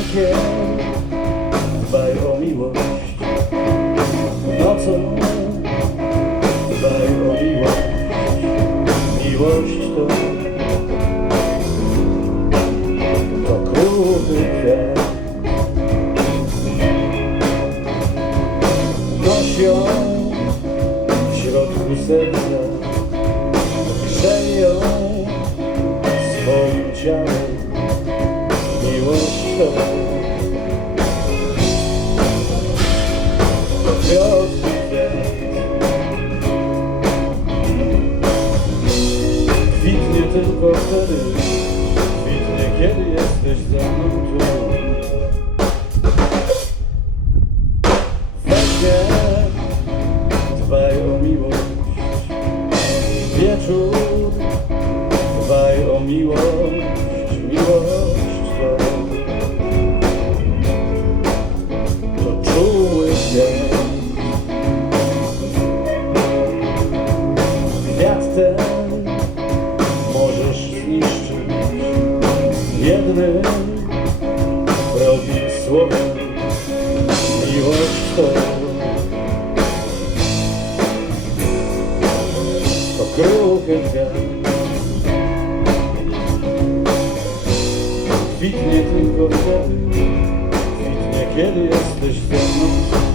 rankiem Dbaj o miłość. Nocą Dbaj o miłość. Miłość to To kruchy kwiat Noś ją W środku serca. Grzej ją Swoim ciałem. Kwiat Kwitnie tylko wtedy kiedy jesteś ze mną tu. Weźmie Dbaj o miłość Wieczór czuły Kwiat ten możesz zniszczyć jednym wrogim słowem. Miłość to to kruchy kwiat. Kwitnie tylko wtedy, kiedy jesteś ze mną.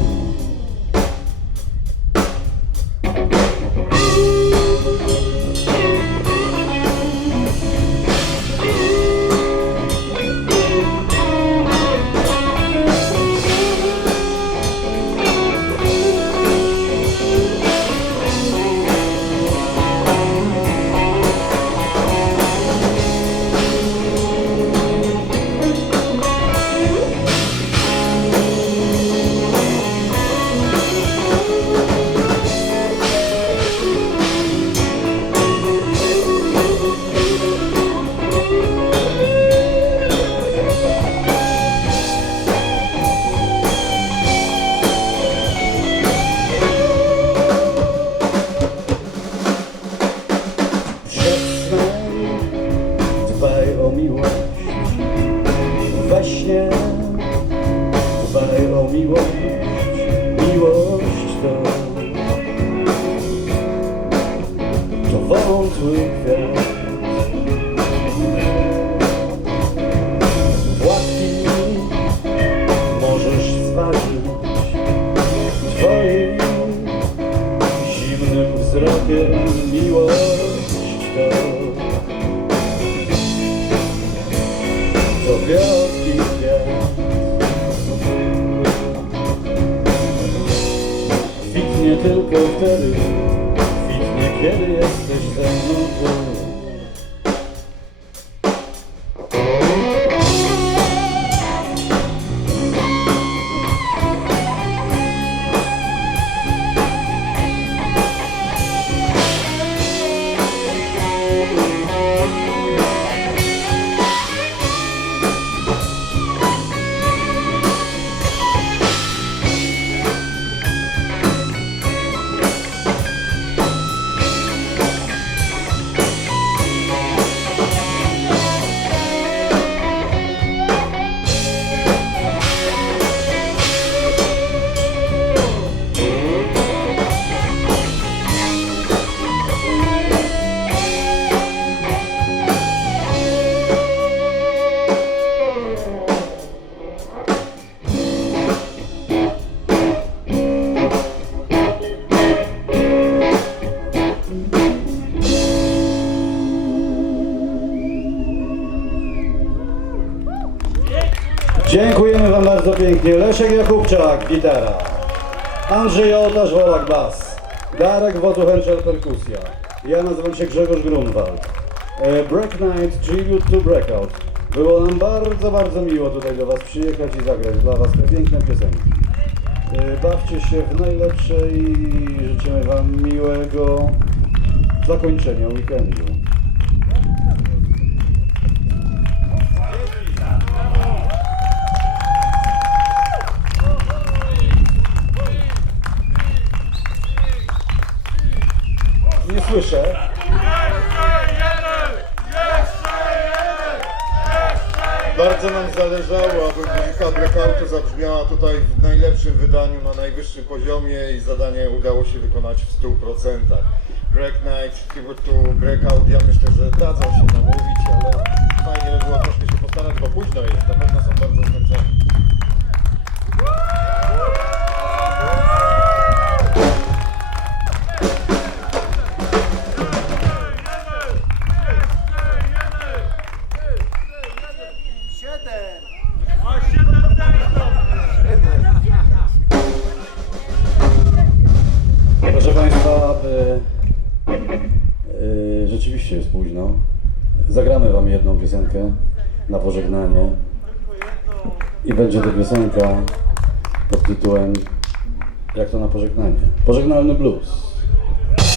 Wielki kwiat kwitnie tylko wtedy kwitnie kiedy jesteś Dziękujemy Wam bardzo pięknie. Leszek Jakubczak, gitara. Andrzej Ołtarz, Wolak, bas. Darek Wodzu perkusja. Ja nazywam się Grzegorz Grunwald. E, Break Night, Tribute to Breakout. Było nam bardzo, bardzo miło tutaj do Was przyjechać i zagrać dla Was te piękne piosenki. E, Bawcie się w najlepsze i życzymy Wam miłego zakończenia weekendu. Słyszę. Bardzo nam zależało, aby muzyka Blackoutu zabrzmiała tutaj w najlepszym wydaniu, na najwyższym poziomie i zadanie udało się wykonać w 100%. break night, tu breakout. Ja myślę, że dadzą się namówić, ale fajnie by było troszkę się postarać, bo późno jest. Na pewno są bardzo późno. Zagramy Wam jedną piosenkę na pożegnanie. I będzie to piosenka pod tytułem Jak to na pożegnanie? Pożegnalny blues.